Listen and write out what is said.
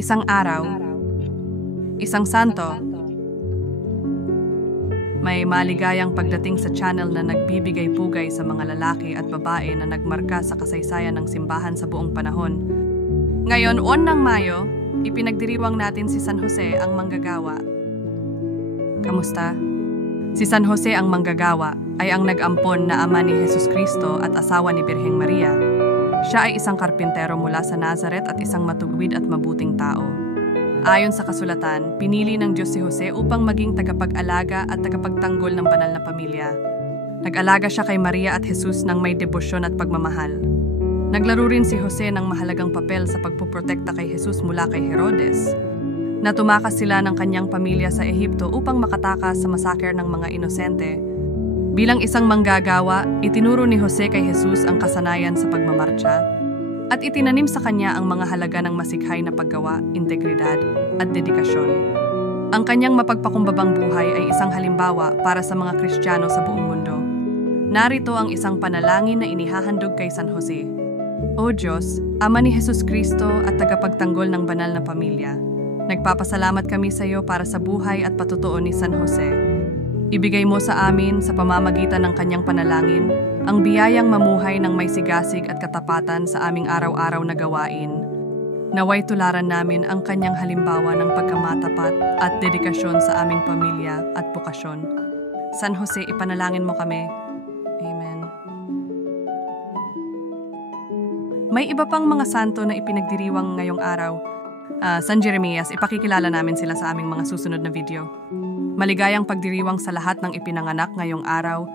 Isang araw, isang santo, may maligayang pagdating sa channel na nagbibigay pugay sa mga lalaki at babae na nagmarka sa kasaysayan ng simbahan sa buong panahon. Ngayon, 1 ng Mayo, ipinagdiriwang natin si San Jose ang manggagawa. Kamusta? Si San Jose ang manggagawa ay ang nag-ampon na ama ni Jesus Cristo at asawa ni Birheng Maria. Siya ay isang karpintero mula sa Nazareth at isang matuwid at mabuting tao. Ayon sa kasulatan, pinili ng Diyos si Jose upang maging tagapag-alaga at tagapagtanggol ng banal na pamilya. Nag-alaga siya kay Maria at Jesus ng may debosyon at pagmamahal. Naglaro rin si Jose ng mahalagang papel sa pagpuprotekta kay Jesus mula kay Herodes. Natumakas sila ng kanyang pamilya sa Ehipto upang makatakas sa masaker ng mga inosente. Bilang isang manggagawa, itinuro ni Jose kay Jesus ang kasanayan sa pagmamartsa at itinanim sa kanya ang mga halaga ng masikhay na paggawa, integridad at dedikasyon. Ang kanyang mapagpakumbabang buhay ay isang halimbawa para sa mga Kristiyano sa buong mundo. Narito ang isang panalangin na inihahandog kay San Jose. O Diyos, Ama ni Jesus Cristo at tagapagtanggol ng banal na pamilya, nagpapasalamat kami sa iyo para sa buhay at patutuo ni San Jose. Ibigay mo sa amin sa pamamagitan ng kanyang panalangin ang biyayang mamuhay ng may sigasig at katapatan sa aming araw-araw na gawain. Naway tularan namin ang kanyang halimbawa ng pagkamatapat at dedikasyon sa aming pamilya at bukasyon. San Jose, ipanalangin mo kami. Amen. May iba pang mga santo na ipinagdiriwang ngayong araw. San Jeremias, ipakikilala namin sila sa aming mga susunod na video. Maligayang pagdiriwang sa lahat ng ipinanganak ngayong araw